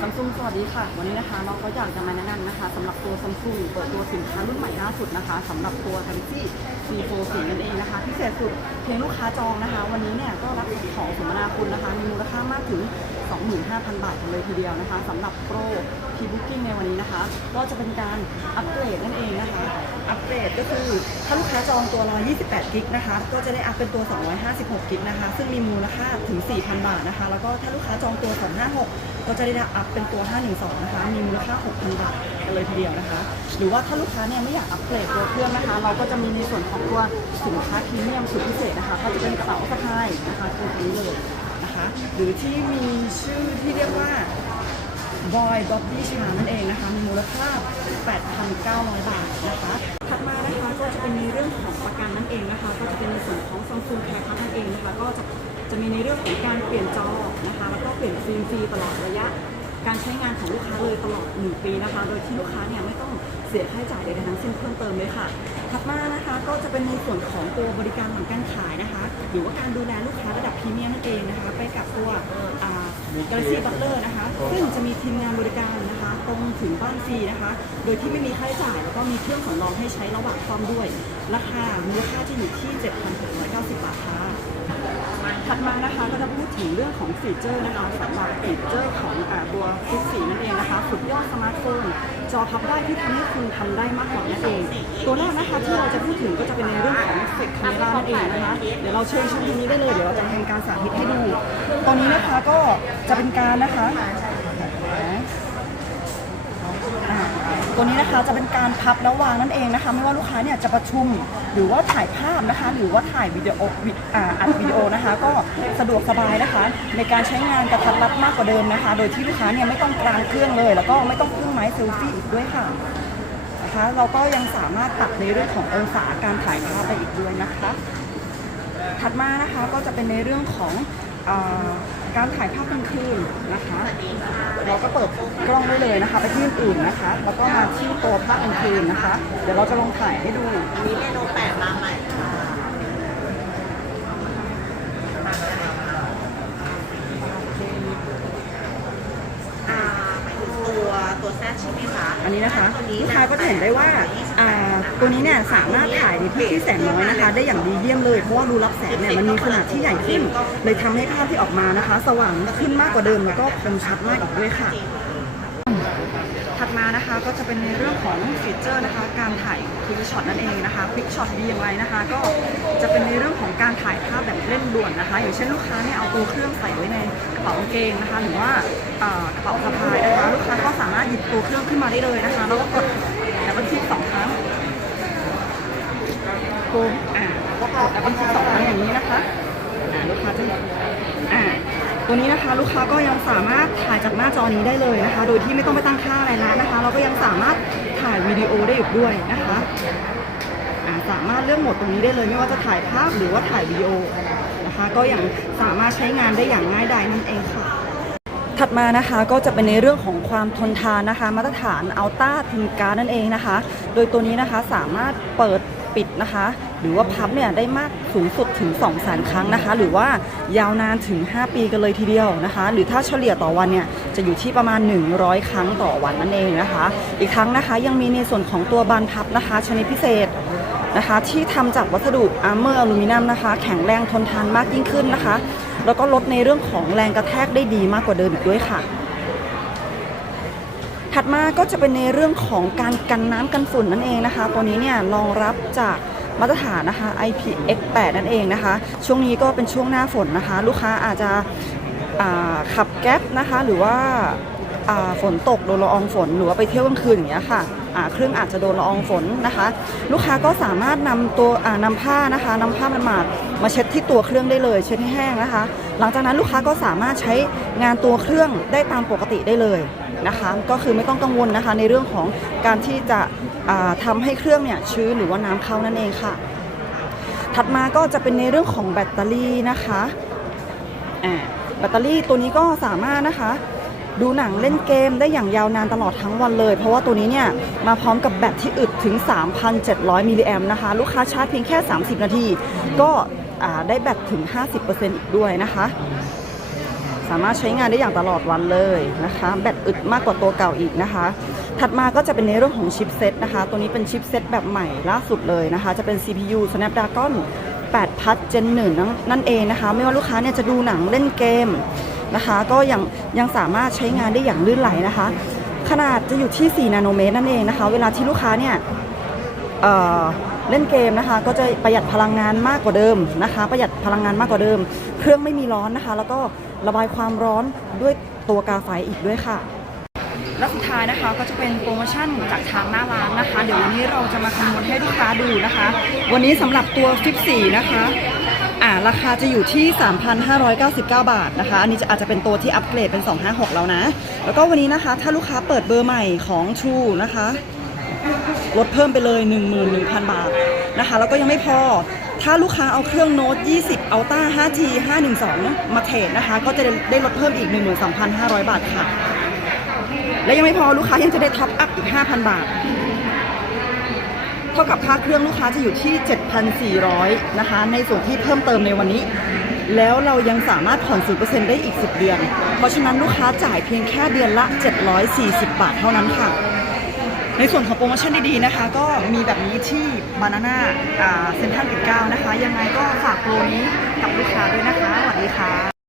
ซัมซุงสวัสดีค่ะ วันนี้นะคะเราก็อยากจะมาแนะนำนะคะสำหรับตัวซัมซุงเปิดตัวสินค้ารุ่นใหม่ล่าสุดนะคะสำหรับตัว Galaxy C4 4นั่นเองนะคะพิเศษสุดเพียงลูกค้าจองนะคะ วันนี้เนี่ยก็รับของสมนาคุณนะคะ มีมูลค่ามากถึง 25,000 บาทกันเลยทีเดียวนะคะสำหรับโปรทีบุ๊กิ้งในวันนี้นะคะ ก็จะเป็นการอัปเกรดนั่นเองนะคะ อัปเกรดก็คือถ้าลูกค้าจองตัว 128 กิกนะคะ ก็จะได้อัพเป็นตัว 256 กิกนะคะ ซึ่งมีมูลค่าถึง 4,000 บาทนะคะ แล้วก็ถ้าลูกค้าจองตัว 256 ก็จะได้อัพเป็นตัว 512 นะคะ มีมูลค่า 6,000 บาทกันเลยทีเดียวนะคะ หรือว่าถ้าลูกค้าเนี่ยไม่อยากอัปเกรดตัวเครื่องนะคะ เราก็จะมีในส่วนของตัวสินค้าพรีเมียมสุดพิเศษนะคะ ก็จะเป็นกระเป๋าสะพายนะคะตัวนี้เลย หรือที่มีชื่อที่เรียกว่าบอยบ็อบบี้ชานั่นเองนะคะ มีมูลค่า 8,900 บาทนะคะ ถัดมานะคะก็จะเป็นในเรื่องของประกันนั่นเองนะคะ ก็จะเป็นในส่วนของซองฟรีแคคซ์นั่นเองนะคะ ก็จะจะมีในเรื่องของการเปลี่ยนจอนะคะ แล้วก็เปลี่ยนฟิล์มฟรีตลอดระยะ การใช้งานของลูกค้าเลยตลอด 1 ปีนะคะ โดยที่ลูกค้าเนี่ยไม่ต้องเสียค่าใช้จ่ายใดๆทั้งสิ้นเพิ่มเติมเลยค่ะ ถัดมานะคะก็จะเป็นในส่วนของตัวบริการหลังการขายนะคะ หรือว่าการดูแลลูกค้าระดับพรีเมียมนั่นเองนะคะ ไปกับตัวอ่า Galaxy Butler นะคะ ซึ่งจะมีทีมงานบริการนะคะ ตรงถึงบ้านฟรีนะคะ โดยที่ไม่มีค่าใช้จ่าย แล้วก็มีเครื่องสำรองให้ใช้ระหว่างซ่อมด้วย ราคามูลค่าจะอยู่ที่ 7,690 บาทค่ะถัดมานะคะก็ ถึงเรื่องของฟีเจอร์นะคะสำหรับฟีเจอร์ของตัวฟิกสีนั่นเองนะคะสุดยอดสมาร์ทโฟนจอพับได้ที่ทำให้คุณทำได้มากกว่านั่นเอง ตัวแรกนะคะที่เราจะพูดถึงก็จะเป็นในเรื่องของเฟกคาเมรานั่นเองนะคะเดี๋ยวเราเชิญชมตรงนี้ได้เลยเดี๋ยวเราจะทำการสาธิตให้ดู ตอนนี้นะคะก็จะเป็นการนะคะ ตัวนี้นะคะจะเป็นการพับแล้ววางนั่นเองนะคะ ไม่ว่าลูกค้าเนี่ยจะประชุมหรือว่าถ่ายภาพนะคะ หรือว่าถ่ายวิดีโอวิอ่าอัดวิดีโอนะคะ ก็สะดวกสบายนะคะ ในการใช้งานกระทัดรัดมากกว่าเดิมนะคะ โดยที่ลูกค้าเนี่ยไม่ต้องกลางเครื่องเลย แล้วก็ไม่ต้องพึ่งไม้เซลฟี่อีกด้วยค่ะนะคะเราก็ยังสามารถปรับในเรื่องขององศาการถ่ายภาพไปอีกด้วยนะคะ ถัดมานะคะก็จะเป็นในเรื่องของ การถ่ายภาพกลางคืนนะคะ เราก็เปิดกล้องได้เลยนะคะ ไปที่อื่นๆนะคะ แล้วก็มาที่ตัวภาพกลางคืนนะคะ เดี๋ยวเราจะลองถ่ายให้ดูมีเมนูแปดมาใหม่ค่ะอ่าหมายถึงตัวตัวแซดใช่ไหมคะอันนี้นะคะตัวนี้ลูกค้าก็จะเห็นได้ว่าอ่า ตัวนี้เนี่ยสามารถถ่ายในที่ที่แสงน้อยนะคะ ได้อย่างดีเยี่ยมเลยเพราะว่ารูรับแสงเนี่ยมันมีขนาดที่ใหญ่ขึ้น เลยทำให้ภาพที่ออกมานะคะ สว่างขึ้นมากกว่าเดิมแล้วก็คมชัดมากอีกด้วยค่ะถัดมานะคะก็จะเป็นในเรื่องของฟีเจอร์นะคะ การถ่ายคลิกช็อตนั่นเองนะคะคลิกช็อตดีอย่างไรนะคะ ก็จะเป็นในเรื่องของการถ่ายภาพแบบเร่งด่วนนะคะ อย่างเช่นลูกค้าเนี่ยเอาตัวเครื่องใส่ไว้ในกระเป๋ากางเกงนะคะ หรือว่ากระเป๋าสะพายนะคะลูกค้าก็สามารถหยิบตัวเครื่องขึ้นมาได้เลยนะคะ แล้วก็กดดับเบิลคลิกสองครั้ง ปุ๊บอ่าแล้วก็กดดับเบิลคลิกสองครั้งอย่างนี้นะคะอ่าลูกค้าจะอ่าตัวนี้นะคะลูกค้าก็ยังสามารถถ่ายจากหน้าจอนี้ได้เลยนะคะ โดยที่ไม่ต้องไปตั้งค่าอะไรแล้วนะคะ เราก็ยังสามารถถ่ายวิดีโอได้อีกด้วยนะคะสามารถเลือกโหมดตรงนี้ได้เลยไม่ว่าจะถ่ายภาพหรือว่าถ่ายวิดีโอนะคะ ก็ยังสามารถใช้งานได้อย่างง่ายดายนั่นเองค่ะ ถัดมานะคะก็จะเป็นในเรื่องของความทนทานนะคะ มาตรฐานอัลต้าทินการนั่นเองนะคะ โดยตัวนี้นะคะสามารถเปิด ปิดนะคะ หรือว่าพับเนี่ยได้มากสูงสุดถึง2 0 0 0 0 0ครั้งนะคะ หรือว่ายาวนานถึง 5 ปีกันเลยทีเดียวนะคะ หรือถ้าเฉลี่ยต่อวันเนี่ยจะอยู่ที่ประมาณ 100 ครั้งต่อวันนั่นเองนะคะ อีกครั้งนะคะยังมีในส่วนของตัวบานพับนะคะ ชนิดพิเศษนะคะที่ทำจากวัสดุอาร์เมอร์อลูมิเนียมนะคะ แข็งแรงทนทานมากยิ่งขึ้นนะคะ แล้วก็ลดในเรื่องของแรงกระแทกได้ดีมากกว่าเดิมอีกด้วยค่ะ ถัดมาก็จะเป็นในเรื่องของการกันน้ำกันฝุ่นนั่นเองนะคะ ตัวนี้เนี่ยรองรับจากมาตรฐานนะคะ IPX8 นั่นเองนะคะ ช่วงนี้ก็เป็นช่วงหน้าฝนนะคะ ลูกค้าอาจจะขับแก๊ปนะคะ หรือว่า ฝนตกโดนละอองฝนหรือว่าไปเที่ยวกลางคืนอย่างเงี้ยค่ะเครื่องอาจจะโดนละอองฝนนะคะ ลูกค้าก็สามารถนำตัวอ่านำผ้านะคะนำผ้ามันมาดมาเช็ดที่ตัวเครื่องได้เลย เช็ดให้แห้งนะคะ หลังจากนั้นลูกค้าก็สามารถใช้งานตัวเครื่องได้ตามปกติได้เลยนะคะ ก็คือไม่ต้องกังวลนะคะ ในเรื่องของการที่จะอ่าทำให้เครื่องเนี่ยชื้นหรือว่าน้ำเข้านั่นเองค่ะ ถัดมาก็จะเป็นในเรื่องของแบตเตอรี่นะคะแบตเตอรี่ตัวนี้ก็สามารถนะคะ ดูหนังเล่นเกมได้อย่างยาวนานตลอดทั้งวันเลย เพราะว่าตัวนี้เนี่ย มาพร้อมกับแบตที่อึดถึง 3,700 มิลลิแอมนะคะ ลูกค้าชาร์จเพียงแค่ 30 นาที ก็ได้แบตถึง 50%อีกด้วยนะคะ สามารถใช้งานได้อย่างตลอดวันเลยนะคะ แบตอึดมากกว่าตัวเก่าอีกนะคะ ถัดมาก็จะเป็นในเรื่องของชิปเซตนะคะ ตัวนี้เป็นชิปเซตแบบใหม่ล่าสุดเลยนะคะ จะเป็น CPU Snapdragon 8พัท Gen 1นั่นนั่นเองนะคะ ไม่ว่าลูกค้าเนี่ยจะดูหนังเล่นเกม นะคะ ก็ยังยังสามารถใช้งานได้อย่างลื่นไหลนะคะ ขนาดจะอยู่ที่ 4 นาโนเมตรนั่นเองนะคะ เวลาที่ลูกค้าเนี่ยเเล่นเกมนะคะ ก็จะประหยัดพลังงานมากกว่าเดิมนะคะ ประหยัดพลังงานมากกว่าเดิม เครื่องไม่มีร้อนนะคะ แล้วก็ระบายความร้อนด้วยตัวกาไฟอีกด้วยค่ะและสุดท้ายนะคะก็จะเป็นโปรโมชั่นจากทางหน้าร้านนะคะ เดี๋ยววันนี้เราจะมาคำนวณให้ลูกค้าดูนะคะ วันนี้สำหรับตัวฟิกสี่นะคะ ราคาจะอยู่ที่ 3,599 บาทนะคะ อันนี้จะอาจจะเป็นตัวที่อัปเกรดเป็น 256 แล้วนะ แล้วก็วันนี้นะคะ ถ้าลูกค้าเปิดเบอร์ใหม่ของ True นะคะ ลดเพิ่มไปเลย 11,000 บาทนะคะ แล้วก็ยังไม่พอ ถ้าลูกค้าเอาเครื่องโน้ต 20 Ultra 5G 512 มาเทรดนะคะ ก็จะได้ลดเพิ่มอีก 12,500 บาทค่ะ และยังไม่พอลูกค้ายังจะได้ท็อปอัพอีก 5,000 บาท เท่ากับค่าเครื่องลูกค้าจะอยู่ที่ 7,400 นะคะ ในส่วนที่เพิ่มเติมในวันนี้ แล้วเรายังสามารถผ่อน0%ได้อีก 10 เดือน เพราะฉะนั้นลูกค้าจ่ายเพียงแค่เดือนละ 740 บาทเท่านั้นค่ะ ในส่วนของโปรโมชั่นดีๆนะคะ ก็มีแบบนี้ที่บานาน่าเซ็นทรัลปิ่นเก้านะคะ ยังไงก็ฝากโปรนี้กับลูกค้าด้วยนะคะสวัสดีค่ะ